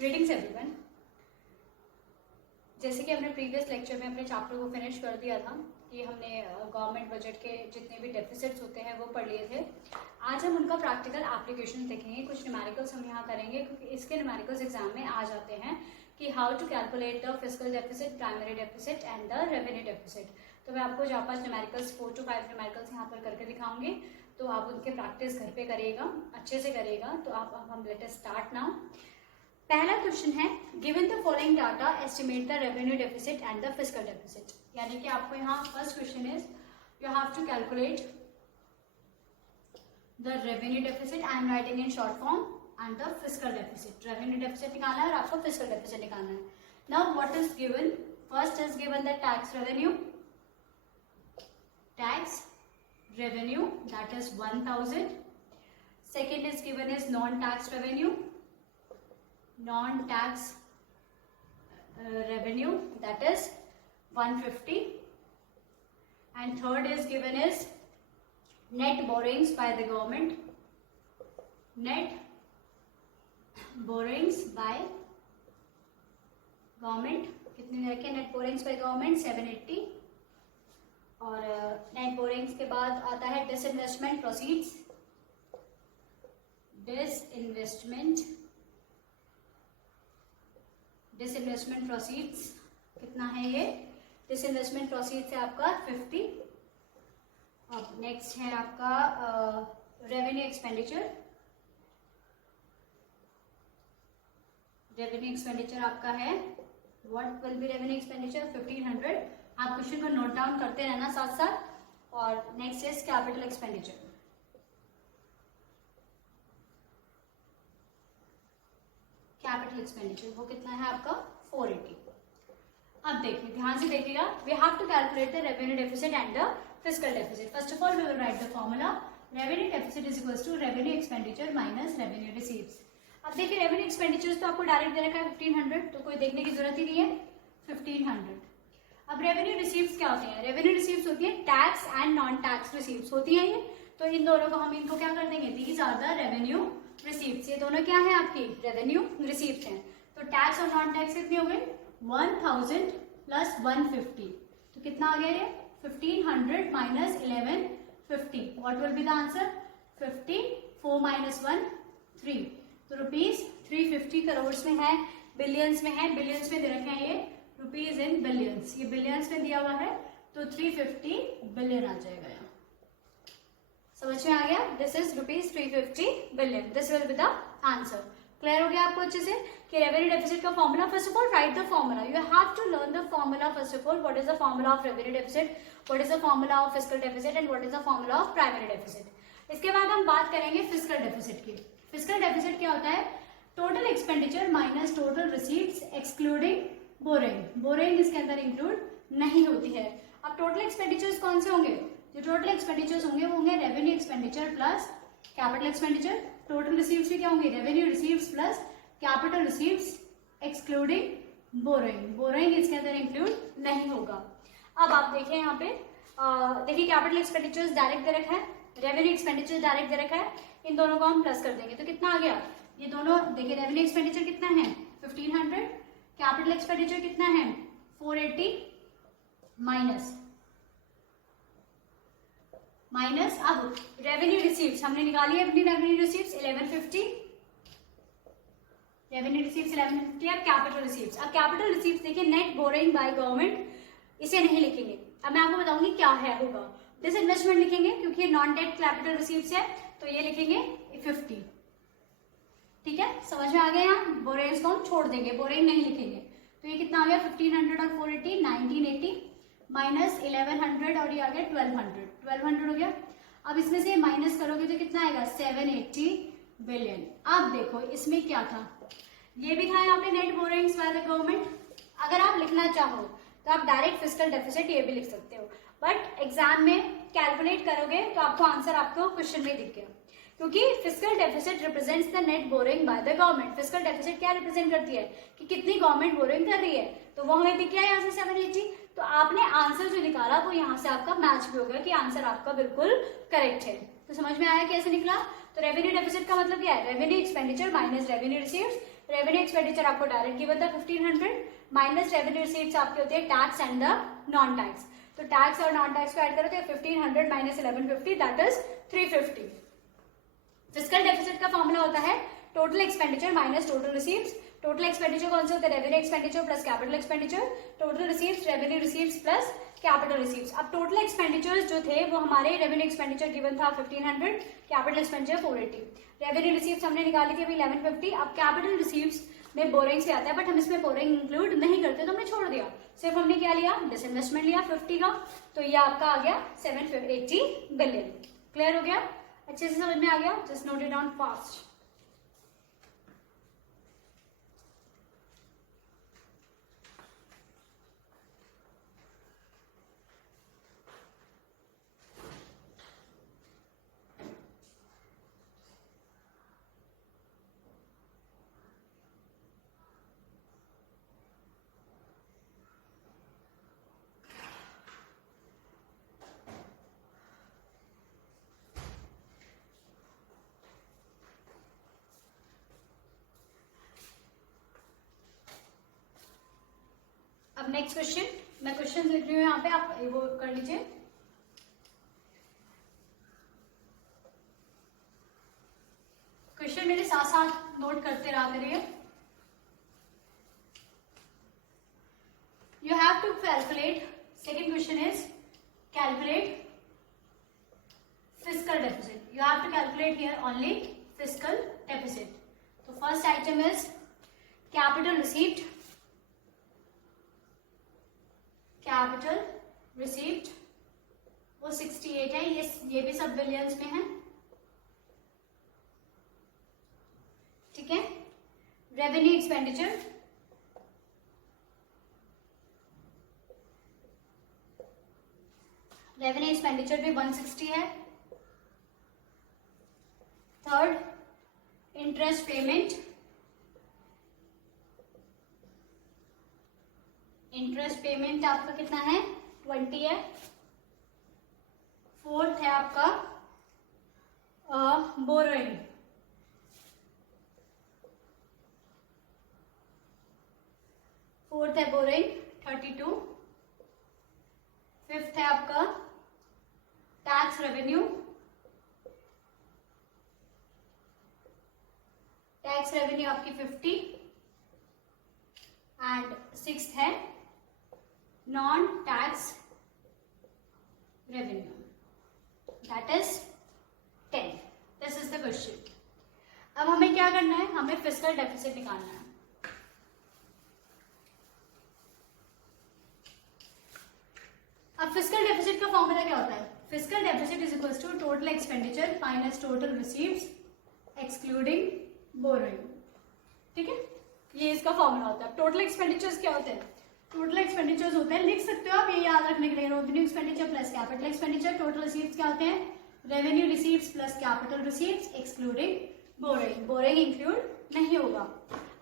Greetings everyone. जैसे कि हमने प्रीवियस लेक्चर में अपने चैप्टर को फिनिश कर दिया था कि हमने गवर्नमेंट बजट के जितने भी डेफिसिट्स होते हैं वो पढ़ लिए थे। आज हम उनका प्रैक्टिकल एप्लीकेशन देखेंगे। कुछ न्यूमेरिकल्स हम यहाँ करेंगे क्योंकि इसके न्यूमेरिकल्स एग्जाम में आ जाते हैं कि how to calculate the fiscal deficit, primary deficit and the revenue deficit. तो मैं आपको 4-5 न्यूमेरिकल्स 4 to 5 न्यूमेरिकल्स यहाँ पर करके दिखाऊंगी, तो आप उनके प्रैक्टिस घर पे करिएगा, अच्छे से करिएगा। तो आप हम लेट अस स्टार्ट नाउ। पहला क्वेश्चन है, given the following data estimate the revenue deficit and the fiscal deficit. यानी कि आपको यहाँ first question is you have to calculate the revenue deficit, I am writing in short form, and the fiscal deficit. Revenue deficit निकालना है और आपको fiscal deficit निकालना है। Now what is given? First is given the tax revenue, tax revenue that is 1000. Second is given as non-tax revenue, non-tax revenue that is 150. And third is given as net borrowings by the government, net borrowings by government कितने रखे? net borrowings by government 780. और net borings के बाद आता है disinvestment proceeds, disinvestment proceeds कितना है ये? डिसइन्वेस्टमेंट प्रोसीड्स है आपका 50। अब नेक्स्ट है आपका रेवेन्यू एक्सपेंडिचर, रेवेन्यू एक्सपेंडिचर आपका है what will B revenue expenditure 1500। आप क्वेश्चन को नोट डाउन करते रहना साथ साथ। और next is capital expenditure, capital expenditure वो कितना है आपका 480। अब देखिए, ध्यान से देखिएगा, we have to calculate the revenue deficit and the fiscal deficit. First of all we will write the formula, revenue deficit is equals to revenue expenditure minus revenue receives. अब देखिए, रेवेन्यू एक्सपेंडिचर्स तो आपको direct दे रखा है 1500, तो कोई देखने की जरूरत ही नहीं है, 1500। अब रेवेन्यू रिसीव्स क्या होती है? रेवेन्यू रिसीव्स होती है tax and non tax receives होती है ये। तो इन दोनों को हम इनको क्या कर देंगे? These are the revenue receives. ये दोनों क्या है आपकी? रेवेन्यू रिसीव्स हैं। तो टैक्स और नॉन टैक्स कितने हो गए? 1000 प्लस 150, तो कितना आ गया ये? 1500 minus 1150। What will be the answer? 50, 4 minus 1 3। तो रुपीज 350 करोड़ में है, बिलियंस में है, बिलियंस में दे रखे हैं ये रुपीज इन बिलियंस, ये बिलियंस में दिया हुआ है, तो 350 बिलियन आ जाएगा यहाँ। समझ में आ गया? This is rupees 350 billion, this will be the answer. Clear हो गया आपको अच्छे से कि रेवेन्यू डेफिसिट का formula? First of all write the formula, you have to learn the formula first of all. What is the formula of revenue deficit, what is the formula of fiscal deficit and what is the formula of primary deficit. इसके बाद हम बात करेंगे fiscal deficit की। Fiscal deficit क्या होता है? Total expenditure minus total receives excluding boring. Boring इसके अंदर इंक्लूड नहीं होती है। अब टोटल एक्सपेंडिचर्स कौन से होंगे? जो टोटल एक्सपेंडिचर्स होंगे वो होंगे revenue expenditure plus capital expenditure. Total receives भी क्या होंगे? Revenue receives plus capital receives excluding boring. Boring इसके अंदर इंक्लूड नहीं होगा। अब आप देखिए यहाँ पे, देखिए कैपिटल एक्सपेंडिचर्स डायरेक्ट दे रखा है, रेवेन्यू एक्सपेंडिचर डायरेक्ट दे रखा है, इन दोनों को हम प्लस कर देंगे तो कितना आ गया? ये दोनों देखिए, रेवेन्यू एक्सपेंडिचर कितना है 1500, कैपिटल एक्सपेंडिचर कितना है 480, माइनस अब रेवेन्यू रिसीव्स हमने निकाली है अपनी रेवेन्यू रिसीव्स 1150, रेवेन्यू रिसीव्स 1150। अब कैपिटल रिसीव्स, अब कैपिटल रिसीव्स देखिए नेट बोरिंग बाय गवर्नमेंट, इसे नहीं लिखेंगे। अब मैं आपको बताऊंगी क्या है होगा। डिसइन्वेस्टमेंट लिखेंगे क्योंकि नॉन डेट कैपिटल रिसीव्स है, तो ये लिखेंगे 50। ठीक है, समझ में आ गया? यहाँ बोरिंग्स को हम छोड़ देंगे, बोरिंग नहीं लिखेंगे। तो ये कितना आ गया? 1500 और 480 1980 माइनस 1100 और ये आ गया 1200 हो गया। अब इसमें से माइनस करोगे तो कितना आएगा? 780 बिलियन। अब देखो इसमें क्या था, ये भी था यहाँ पे net borings by the government. अगर आप लिखना चाहो तो आप डायरेक्ट फिस्कल डेफिसिट ये भी लिख सकते हो, बट एग्जाम में कैलकुलेट करोगे तो आपको आंसर आपको क्वेश्चन में दिख गया, क्योंकि fiscal deficit represents the net boring by the government. Fiscal deficit क्या रिप्रेजेंट करती है कि कितनी गवर्नमेंट बोरिंग कर रही है, तो वो हमें दिख गया यहाँ से 780। तो आपने आंसर जो निकाला वो यहाँ से आपका मैच भी होगा कि आंसर आपका बिल्कुल करेक्ट है। तो समझ में आया कैसे निकला? तो रेवेन्यू डेफिसिट का मतलब क्या है? Revenue expenditure minus revenue receives. Revenue expenditure आपको डायरेक्ट गिवन था 1500 माइनस रेवेन्यू रिसीट्स आपकी होती है tax and the non tax. तो टैक्स और नॉन टैक्स को ऐड करो तो 1500 minus 1150 that is 350। Fiscal deficit का फॉर्मूला होता है total expenditure minus total receives. Total expenditure कौन से होते हैं? Revenue expenditure plus capital expenditure. Total receives revenue receives plus capital receives. अब टोटल एक्सपेंडिचर्स जो थे वो हमारे रेवेन्यू एक्सपेंडिचर गिवन था 1500, कैपिटल एक्सपेंडिचर 480, रेवेन्यू रिसीव्स हमने निकाली थी अभी 1150। अब कैपिटल रिसीव्स में बोरिंग से आता है बट हम इसमें बोरिंग इंक्लूड नहीं करते तो हमने छोड़ दिया, सिर्फ हमने क्या लिया? डिसइन्वेस्टमेंट लिया 50 का। तो ये आपका आ गया 780 बिलियन। क्लियर हो गया? अच्छे से समझ में आ गया? Just note it down fast. अब नेक्स्ट क्वेश्चन, मैं क्वेश्चन लिख रही हूँ यहाँ पे, आप वो कर लीजिए। क्वेश्चन मेरे साथ साथ नोट करते रहा करिए। You have to calculate, second question is calculate fiscal deficit. You have to calculate here only fiscal deficit. तो first item is capital received, capital received वो 68 है, ये भी सब बिलियंस में है, ठीक है। रेवेन्यू एक्सपेंडिचर, रेवेन्यू एक्सपेंडिचर भी 160 है। Third, interest payment, interest payment आपका कितना है? 20 है। फोर्थ है आपका बोरोइंग, फोर्थ है बोरोइंग 32। फिफ्थ है आपका टैक्स रेवेन्यू, टैक्स रेवेन्यू आपकी 50 एंड सिक्स्थ है non tax revenue that is 10। This is the question. अब हमें क्या करना है? हमें फिस्कल डेफिसिट निकालना है। अब फिस्कल डेफिसिट का फॉर्मूला क्या होता है? Fiscal deficit is equal to total expenditure minus total receives excluding borrowing, ठीक है। ये इसका फॉर्मूला होता है। टोटल एक्सपेंडिचर्स क्या होते हैं? टोटल एक्सपेंडिचर्स होते हैं, लिख सकते हो आप, ये याद रखने के लिए, revenue expenditure plus capital expenditure. Total receives क्या होते हैं? Revenue receives plus capital receives excluding boring, boring include नहीं होगा।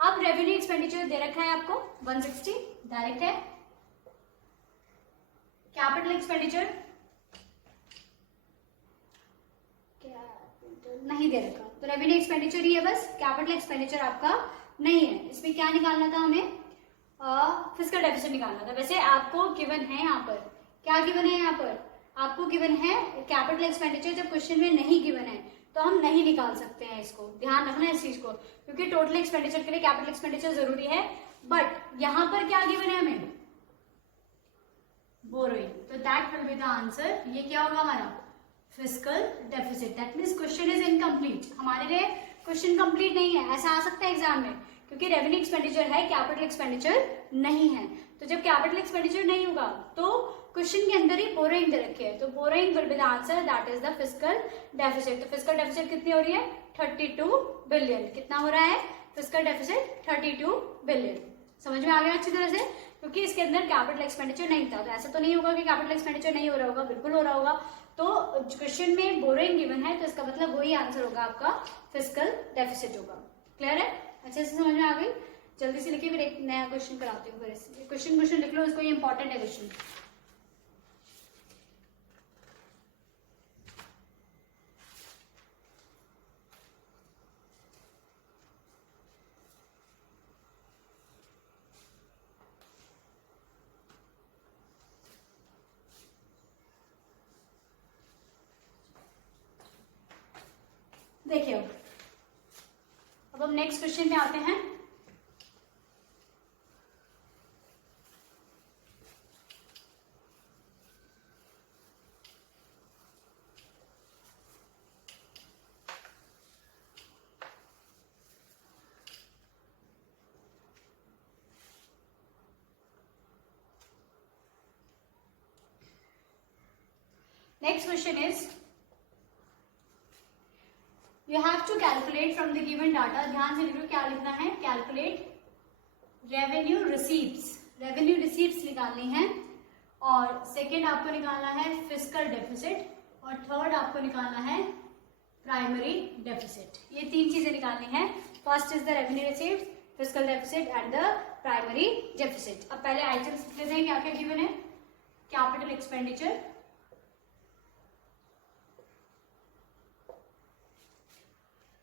अब रेवेन्यू एक्सपेंडिचर दे रखा है आपको 160 डायरेक्ट है। कैपिटल एक्सपेंडिचर नहीं दे रखा, तो रेवेन्यू एक्सपेंडिचर ही है बस, कैपिटल एक्सपेंडिचर आपका नहीं है। इसमें क्या निकालना था हमें? फिस्कल डेफिसिट निकालना था। वैसे आपको गिवन है यहाँ पर, क्या गिवन है यहाँ पर? आपको गिवन है कैपिटल एक्सपेंडिचर। जब क्वेश्चन में नहीं गिवन है तो हम नहीं निकाल सकते हैं, इसको ध्यान रखना है इस चीज को, क्योंकि टोटल एक्सपेंडिचर के लिए कैपिटल एक्सपेंडिचर जरूरी है। बट यहाँ पर क्या गिवन है हमें? बोरोइंग, तो that will be the answer. ये क्या होगा हमारा? Fiscal deficit. That means question is incomplete. हमारे लिए क्वेश्चन कंप्लीट नहीं है, ऐसा आ सकता है एग्जाम में, क्योंकि रेवेन्यू एक्सपेंडिचर है, कैपिटल एक्सपेंडिचर नहीं है। तो जब कैपिटल एक्सपेंडिचर नहीं होगा तो क्वेश्चन के अंदर ही बोरोइंग दे रखी है, तो borrowing will be the answer, that is the fiscal deficit. तो फिस्कल डेफिसिट कितनी हो रही है? 32 बिलियन। कितना हो रहा है फिस्कल डेफिसिट? 32 बिलियन। समझ में आ गया अच्छी तरह से? क्योंकि इसके अंदर कैपिटल एक्सपेंडिचर नहीं था, तो ऐसा तो नहीं होगा कि कैपिटल एक्सपेंडिचर नहीं हो रहा होगा, बिल्कुल हो रहा होगा। तो क्वेश्चन में बोरोइंग गिवन है, तो इसका मतलब वही आंसर होगा आपका, फिस्कल डेफिसिट होगा। क्लियर है? अच्छे से समझ में आ गई? जल्दी से लिखिए, फिर एक नया क्वेश्चन कराती हूँ। फिर क्वेश्चन लिख लो इसको, ये इंपॉर्टेंट है क्वेश्चन। देखिए अब हम नेक्स्ट क्वेश्चन में आते हैं। Next question is, you have to calculate from the given data। ध्यान से लिखो क्या लिखना है, calculate revenue receipts। revenue receipts निकालनी है, और सेकेंड आपको निकालना है फिस्कल डेफिसिट, और थर्ड आपको निकालना है प्राइमरी डेफिसिट। ये तीन चीजें निकालनी है। First is the revenue received, fiscal deficit and the primary deficit. अब पहले आइटम्स लिख लेते हैं क्या क्या गिवन है। कैपिटल एक्सपेंडिचर,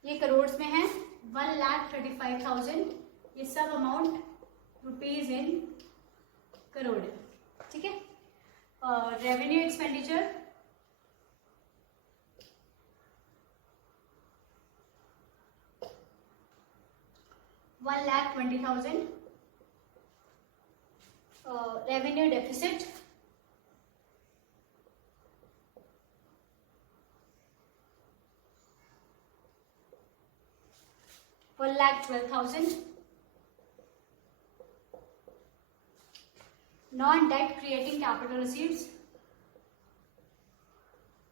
ये करोड़ में है, 1,35,000। ये सब अमाउंट रुपीज इन करोड़, ठीक है। Revenue expenditure, $1,20,000। Revenue deficit, $1,12,000। Non debt creating capital receives.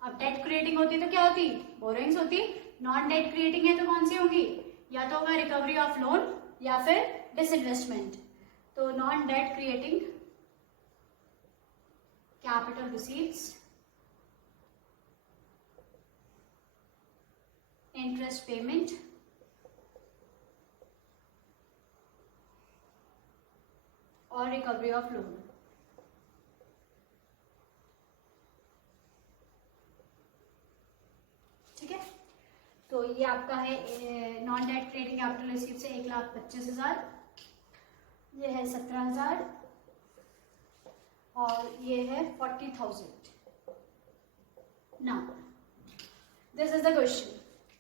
अब डेट क्रिएटिंग होती तो क्या होती, बोरोइंग्स होती। नॉन डेट क्रिएटिंग है तो कौन सी होंगी, या तो होगा रिकवरी ऑफ लोन या फिर डिसइन्वेस्टमेंट। तो non debt creating capital receives, interest payment, और रिकवरी ऑफ लोन। ठीक है, तो ये आपका है non debt creating capital receive से 1,25,000, ये है 17,000, और ये है 40,000। Now this is the question.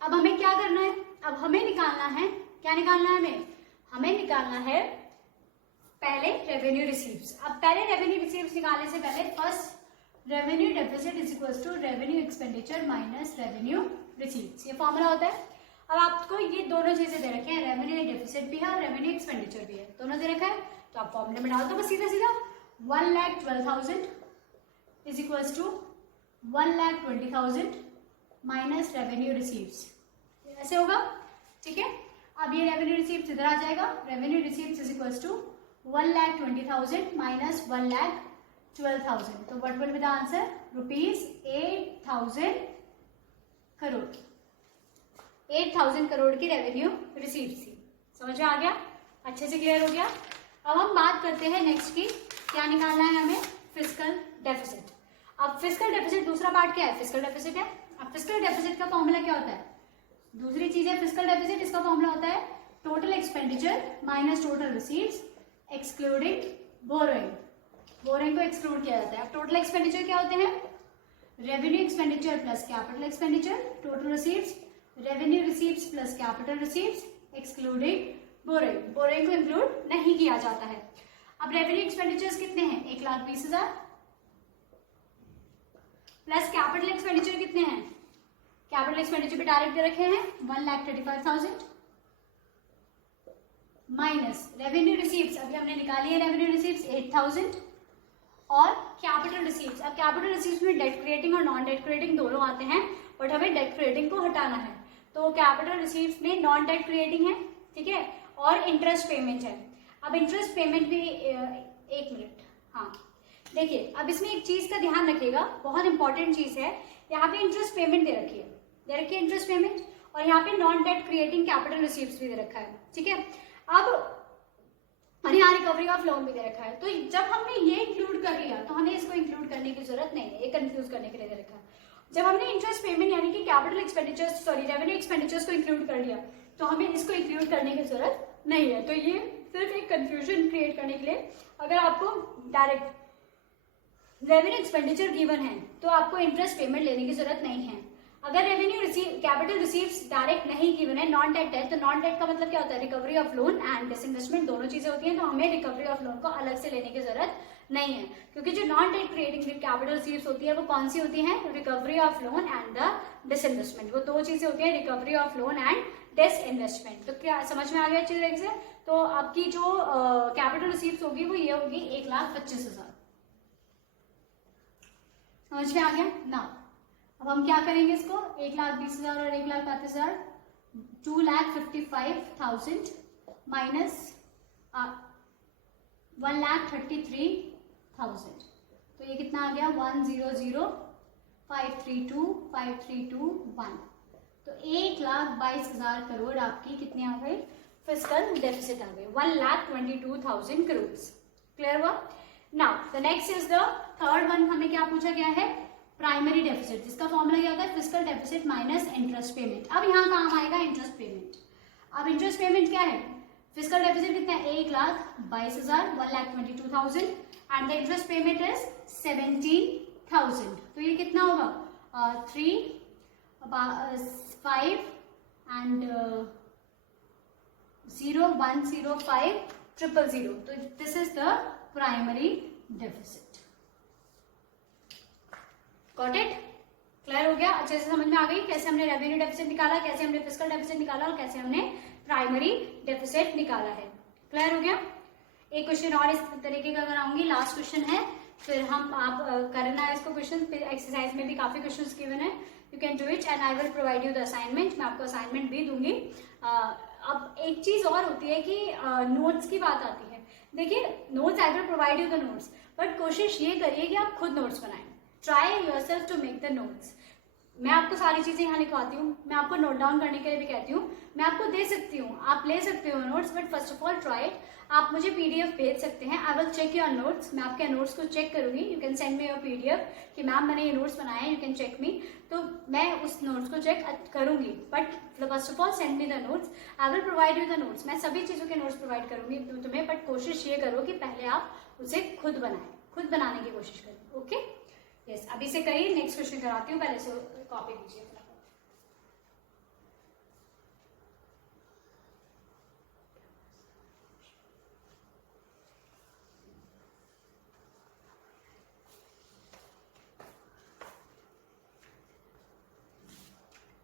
अब हमें क्या करना है, अब हमें निकालना है, क्या निकालना है हमें निकालना है पहले रेवेन्यू रिसीव्स। अब पहले रेवेन्यू रिसीव्स निकालने से पहले first revenue deficit is equals to revenue expenditure minus revenue receives. ये फॉर्मूला होता है। अब आपको ये दोनों चीजें दे रखे हैं, रेवेन्यू डेफिसिट भी है और रेवेन्यू एक्सपेंडिचर भी है, दोनों दे रखा है। तो आप फॉर्मूले में डाल दो बस सीधा सीधा। 1,12,000 is equals to 1,20,000 minus revenue receives, ऐसे होगा। ठीक है, अब ये रेवेन्यू रिसीव्स इधर आ जाएगा। Revenue receives is equals to 1,20,000 minus 1,12,000। तो what will be the answer, ₹8,000 crore. 8,000 crore की रेवेन्यू रिसीव थी। समझ में आ गया, अच्छे से क्लियर हो गया। अब हम बात करते हैं नेक्स्ट की, क्या निकालना है हमें, फिस्कल डेफिसिट। अब फिस्कल डेफिसिट दूसरा पार्ट क्या है, फिस्कल डेफिसिट है। अब फिस्कल डेफिसिट का फॉर्मूला क्या होता है, दूसरी चीज है फिस्कल डेफिसिट। इसका फॉर्मूला होता है total expenditure minus total receives excluding borrowing. Borrowing को एक्सक्लूड किया जाता है। अब टोटल एक्सपेंडिचर क्या होते हैं, revenue expenditure plus capital expenditure, total receives revenue receives plus capital receives excluding borrowing. Borrowing को इंक्लूड नहीं किया जाता है। अब रेवेन्यू एक्सपेंडिचर्स कितने हैं, 1,20,000 प्लस कैपिटल एक्सपेंडिचर कितने हैं, कैपिटल एक्सपेंडिचर भी डायरेक्ट दे रखे हैं 1,35,000 माइनस रेवेन्यू रिसीव्स, अभी हमने निकाली है रेवेन्यू रिसीव्स 8,000 और कैपिटल रिसीव्स। अब कैपिटल रिसीव्स में डेट क्रिएटिंग और नॉन डेट क्रिएटिंग दोनों आते हैं, बट हमें डेट क्रिएटिंग को हटाना है। तो कैपिटल रिसीव्स में नॉन डेट क्रिएटिंग है, ठीक है, और इंटरेस्ट पेमेंट है। अब इंटरेस्ट पेमेंट भी एक मिनट, हाँ देखिए, अब इसमें एक चीज का ध्यान रखिएगा, बहुत इंपॉर्टेंट चीज है। यहाँ पे इंटरेस्ट पेमेंट दे रखी है इंटरेस्ट पेमेंट, और यहाँ पे non debt creating capital receives भी दे रखा है, ठीक है। अब और यहाँ रिकवरी ऑफ लोन भी दे रखा है। तो जब हमने ये इंक्लूड कर लिया तो हमें इसको इंक्लूड करने की जरूरत नहीं है, ये कंफ्यूज करने के लिए दे रखा है। जब हमने इंटरेस्ट पेमेंट यानी कि कैपिटल एक्सपेंडिचर्स रेवेन्यू एक्सपेंडिचर्स को इंक्लूड कर लिया तो हमें इसको इंक्लूड करने की जरूरत नहीं है। तो ये सिर्फ एक कंफ्यूजन क्रिएट करने के लिए, अगर आपको डायरेक्ट रेवेन्यू एक्सपेंडिचर गिवन है तो आपको इंटरेस्ट पेमेंट लेने की जरूरत नहीं है। अगर रेवेन्यू कैपिटल रिसीव्स डायरेक्ट नहीं गिवन है, नॉन डेट है, तो नॉन डेट का मतलब क्या होता है, recovery of loan and disinvestment दोनों चीजें होती हैं, तो हमें रिकवरी ऑफ लोन को अलग से लेने की जरूरत नहीं है, क्योंकि जो non debt creating capital receives होती है वो कौन सी होती है, recovery of loan and the disinvestment, वो दो चीजें होती है, recovery of loan and disinvestment. तो क्या समझ में आ गया अच्छी तरीके से? तो आपकी जो कैपिटल रिसीव्स होगी वो ये होगी 1,25,000। समझ में आ गया ना? अब हम क्या करेंगे इसको, 1,20,000 और 1,35,000, 2,55,000 माइनस 1,33,000, तो ये कितना आ गया, 1,00,532,532,1। तो 1,22,000 करोड़ आपकी कितनी आ गई, फिस्कल डेफिसिट आ गई, 1,22,000 करोड़। क्लियर हुआ? Now the next is the third one, हमें क्या पूछा गया है, प्राइमरी डेफिसिट, जिसका फॉर्मूला क्या होता है, fiscal deficit minus interest payment. अब यहाँ काम आएगा इंटरेस्ट पेमेंट। अब इंटरेस्ट पेमेंट क्या है, फिस्कल डेफिसिट कितना है, 1,22,000, 1,22,000 and the interest payment is 17,000, तो ये कितना होगा, 3, 5 एंड 0,105,000, तो this is the primary deficit. Got it? Clear हो गया? अच्छे से समझ में आ गई कैसे हमने रेवेन्यू डेफिसिट निकाला, कैसे हमने फिस्कल डेफिसिट निकाला और कैसे हमने प्राइमरी डेफिसिट निकाला है। क्लियर हो गया? एक क्वेश्चन और इस तरीके का कराऊंगी, लास्ट क्वेश्चन है, फिर हम आप करना है इसको क्वेश्चन, एक्सरसाइज में भी काफी क्वेश्चंस गिवन है, you can do it and I will provide you the assignment, मैं आपको असाइनमेंट भी दूंगी। अब एक चीज और होती है कि नोट्स की बात आती है। देखिए notes I will provide you the notes, but कोशिश ये करिए कि आप खुद नोट्स बनाएं, try yourself to make the notes. मैं आपको सारी चीजें यहाँ लिखवाती हूँ, मैं आपको नोट डाउन करने के लिए भी कहती हूँ, मैं आपको दे सकती हूँ, आप ले सकते हो notes, but first of all try it. आप मुझे पीडीएफ भेज सकते हैं, I will check your notes, मैं आपके नोट्स को चेक करूंगी, you can send me your PDF कि मैम मैंने ये नोट्स बनाए हैं, यू कैन चेक मी, तो मैं उस नोट्स को चेक करूंगी, but first of all send me the notes, I will provide you the notes. मैं सभी चीजों के नोट्स प्रोवाइड करूंगी तुम्हें, बट कोशिश ये करो कि पहले आप उसे खुद बनाए, खुद बनाने की कोशिश करें। ओके यस, अभी से करिए, नेक्स्ट क्वेश्चन कराती हूँ, पहले से कॉपी कीजिए।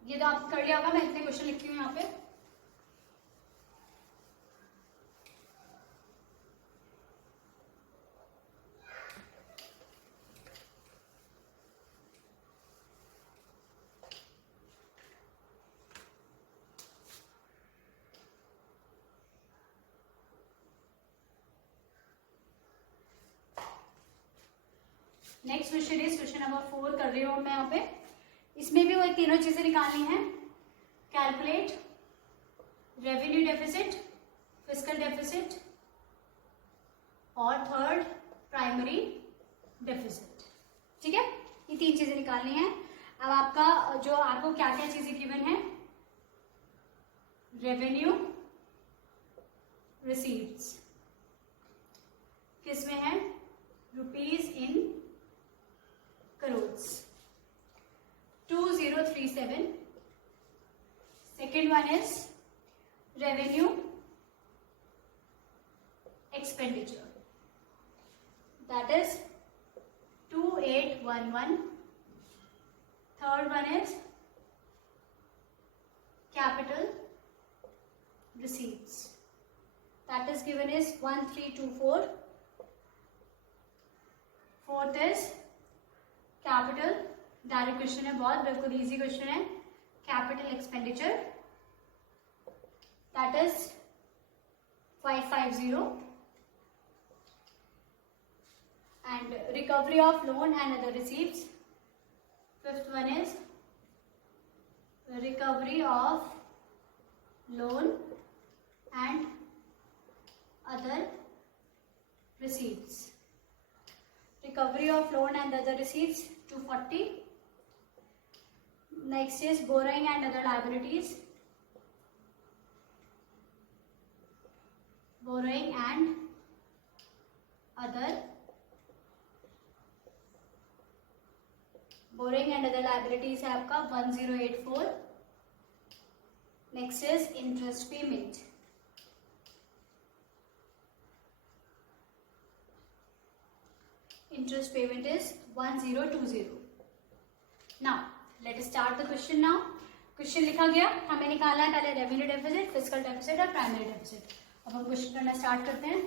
ये तो आप कर लिया होगा, मैं इतने क्वेश्चन लिखती हूँ यहाँ पे। Next question is question number 4 कर रही हूँ मैं यहाँ पे, इसमें भी वही तीनों चीजें निकालनी है, calculate revenue deficit, fiscal deficit और थर्ड प्राइमरी डेफिसिट। ठीक है, ये तीन चीजें निकालनी है। अब आपका जो आपको क्या क्या चीजें गिवन है, रेवेन्यू रिसीट्स किसमें है, rupees in crores, 2037. Second one is revenue expenditure, that is 2811. Third one is capital receipts, that is given is 1324. Fourth is capital, direct question है, बहुत बिल्कुल इजी क्वेश्चन है, capital expenditure that is 550 and recovery of loan and other receives. Fifth one is recovery of loan and other receives, recovery of loan and other receipts 240. Next is borrowing and other liabilities, borrowing and other boring and other liabilities है आपका 1084. Next is interest payment. Interest payment is 1020. Now let us start the question. Now question लिखा गया, हमें निकालना है पहले revenue deficit, fiscal deficit और primary deficit. अब हम क्वेश्चन करना स्टार्ट करते हैं.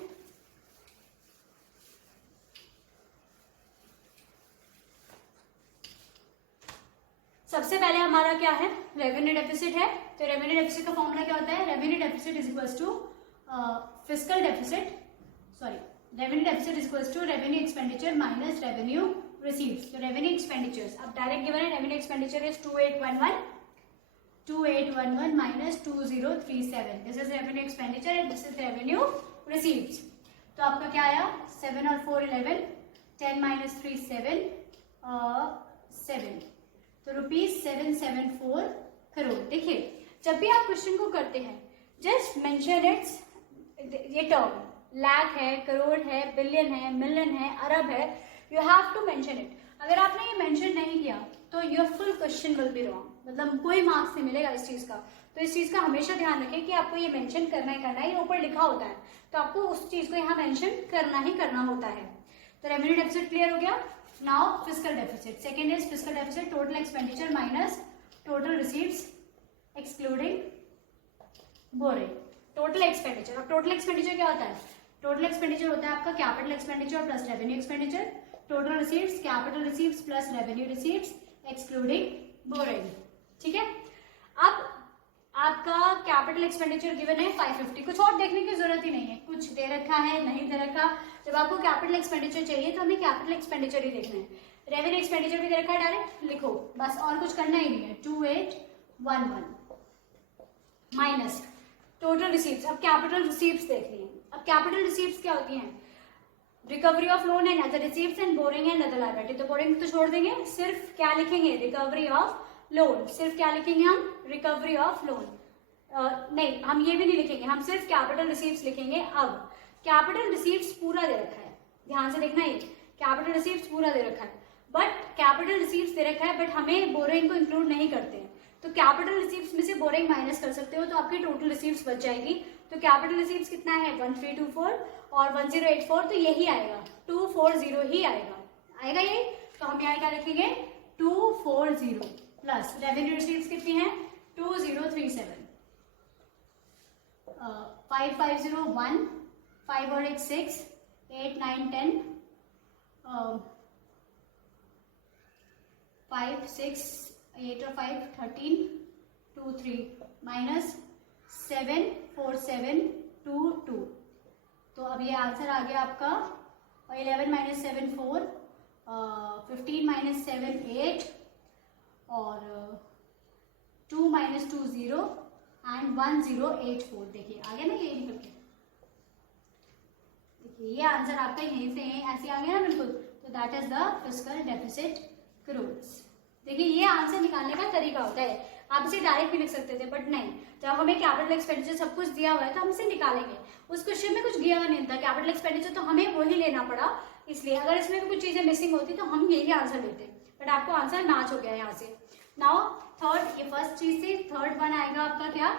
सबसे पहले हमारा क्या है, रेवेन्यू डेफिसिट है. तो रेवेन्यू डेफिसिट का फॉर्मूला क्या होता है, revenue deficit is equals to fiscal deficit, sorry revenue deficit is equals to revenue expenditure minus revenue receives. तो रेवेन्यू एक्सपेंडिचर्स अब डायरेक्ट गिवन है, revenue expenditure is 2811 minus 2037. This is revenue expenditure and this is revenue receipts. तो आपका क्या आया, 7 और 4 11, 10 minus 3 7, 7. तो ₹774 करोड़. देखिए जब भी आप क्वेश्चन को करते हैं जस्ट मेंशन इट्स, ये टर्म लाख है, करोड़ है, बिलियन है, मिलियन है, अरब है, you have to mention it. अगर आपने ये मेंशन नहीं किया तो your full question will be wrong, मतलब कोई मार्क्स नहीं मिलेगा इस चीज का. तो इस चीज का हमेशा ध्यान रखें कि आपको ये मेंशन करना है, ये ऊपर लिखा होता है तो आपको उस चीज को यहाँ मेंशन करना ही करना होता है. तो रेवेन्यू डेफिसिट क्लियर हो गया. Now fiscal deficit. Second is fiscal deficit, total expenditure minus total receives excluding boring. Total expenditure, अब टोटल एक्सपेंडिचर क्या होता है, टोटल एक्सपेंडिचर होता है आपका capital expenditure plus revenue expenditure. Total receives capital receives plus revenue receives excluding boring. ठीक है. अब आपका कैपिटल एक्सपेंडिचर गिवन है 550, कुछ और देखने की जरूरत ही नहीं है, कुछ दे रखा है नहीं दे रखा. जब आपको कैपिटल एक्सपेंडिचर चाहिए तो हमें कैपिटल एक्सपेंडिचर ही देखना है. रेवेन्यू एक्सपेंडिचर भी दे रखा है, डायरेक्ट लिखो बस, और कुछ करना ही नहीं है. 2811 माइनस टोटल रिसीव्स. अब कैपिटल रिसीव्स देखनी है. अब कैपिटल रिसीव्स क्या होती हैं, recovery of loan and other receives and boring and other liability. तो बोरिंग तो छोड़ देंगे, सिर्फ क्या लिखेंगे, रिकवरी ऑफ लोन. सिर्फ क्या लिखेंगे हम, रिकवरी ऑफ लोन. नहीं, हम ये भी नहीं लिखेंगे, हम सिर्फ कैपिटल रिसीव्स लिखेंगे. अब कैपिटल रिसीव्स पूरा दे रखा है, ध्यान से देखना, ये कैपिटल रिसीव्स पूरा दे रखा है, बट कैपिटल रिसीव्स दे रखा है बट हमें बोरिंग को इंक्लूड नहीं करते हैं. तो कैपिटल रिसीव्स में से बोरिंग माइनस कर सकते हो तो आपकी टोटल रिसीव्स बच जाएगी. तो कैपिटल रिसीव्स कितना है, 1324 और 1084, तो यही आएगा 240 ही आएगा यही. तो हम यहाँ क्या लिखेंगे, 240 प्लस रेवेन्यू रिसीव्स कितनी है, 2037, 5501, 5 और 1 6, 8 9 10, 5 6 8 और 5 13 2 3 माइनस 7 4 7 2 2. तो अब ये आंसर आ गया आपका 11 माइनस 7 4, 15 माइनस 7 8 और 2 माइनस 2 0 एंड 1084. देखिए आ गया ना, ये निकल के, देखिए ये आंसर आपका यहीं से ऐसे आ गया ना बिल्कुल. तो that is the fiscal deficit crores. देखिए ये आंसर निकालने का तरीका होता है, आप इसे डायरेक्ट भी लिख सकते थे बट नहीं, जब हमें कैपिटल एक्सपेंडिचर सब कुछ दिया हुआ है तो हम इसे निकालेंगे. उस क्वेश्चन में कुछ दिया हुआ नहीं था कैपिटल एक्सपेंडिचर, तो हमें वही लेना पड़ा. इसलिए अगर इसमें भी कुछ चीजें मिसिंग होती तो हम यही आंसर लेते, बट आपको आंसर मैच हो गया यहाँ से. नाउ थर्ड, ये फर्स्ट चीज थी. थर्ड वन आएगा आपका क्या,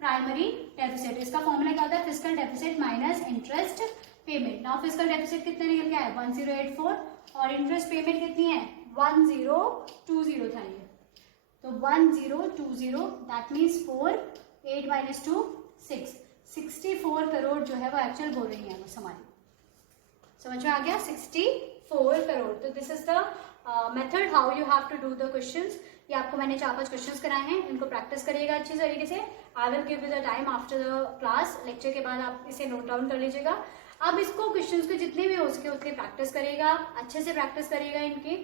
प्राइमरी डेफिसिट. इसका फॉर्मूला क्या होता है, fiscal deficit minus interest payment. Now fiscal deficit कितना निकल के आया, 1084, और इंटरेस्ट पेमेंट कितनी है, 1020 था ये. तो 1020, दैट मीन्स 4, 8 माइनस 2 6, 64 करोड़ जो है वो एक्चुअल बोरिंग है बस हमारी. समझ में आ गया, 64 करोड़. तो this is the method how you have to do the questions. ये आपको मैंने 4-5 क्वेश्चंस कराए हैं, इनको प्रैक्टिस करिएगा अच्छी तरीके से. I will give you the time after the class, lecture के बाद आप इसे नोट डाउन कर लीजिएगा. अब इसको क्वेश्चंस को जितने भी हो सके उतने प्रैक्टिस करिएगा, अच्छे से प्रैक्टिस करिएगा इनकी.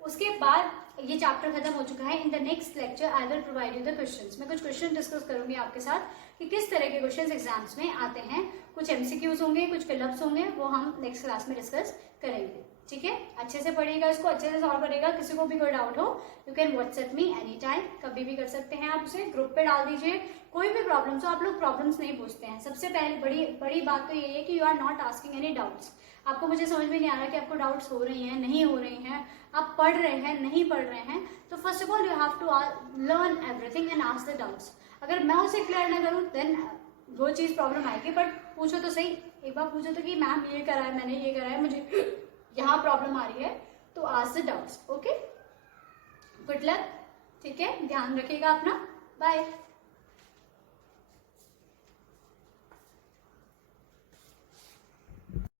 उसके बाद ये चैप्टर खत्म हो चुका है. In the next lecture I will provide you the questions. मैं कुछ क्वेश्चन डिस्कस करूंगी आपके साथ कि किस तरह के क्वेश्चंस एग्जाम्स में आते हैं. कुछ एमसीक्यूज होंगे, कुछ फिलअप्स होंगे, वो हम नेक्स्ट क्लास में डिस्कस करेंगे. ठीक है, अच्छे से पढ़िएगा, इसको अच्छे से सॉल्व करिएगा। किसी को भी कोई डाउट हो you can WhatsApp me any time, कभी भी कर सकते हैं आप, उसे ग्रुप पे डाल दीजिए। कोई भी प्रॉब्लम्स हो, आप लोग प्रॉब्लम्स नहीं पूछते हैं। सबसे पहले बड़ी बड़ी बात तो ये है कि you are not asking any doubts. आपको मुझे समझ में नहीं आ रहा कि आपको डाउट्स हो रही हैं, नहीं हो रही हैं, आप पढ़ रहे हैं, नहीं पढ़ रहे हैं, तो first of all you have to learn everything and ask the doubts. अगर मैं उसे क्लियर ना करूँ देन वो चीज़ प्रॉब्लम आएगी। बट पूछो तो सही, एक बार पूछो तो कि मैम ये करा है, मैंने ये करा है, मुझे यहाँ प्रॉब्लम आ रही है, तो ask the doubts. Okay, good luck, ठीक है, ध्यान रखिएगा अपना, बाय।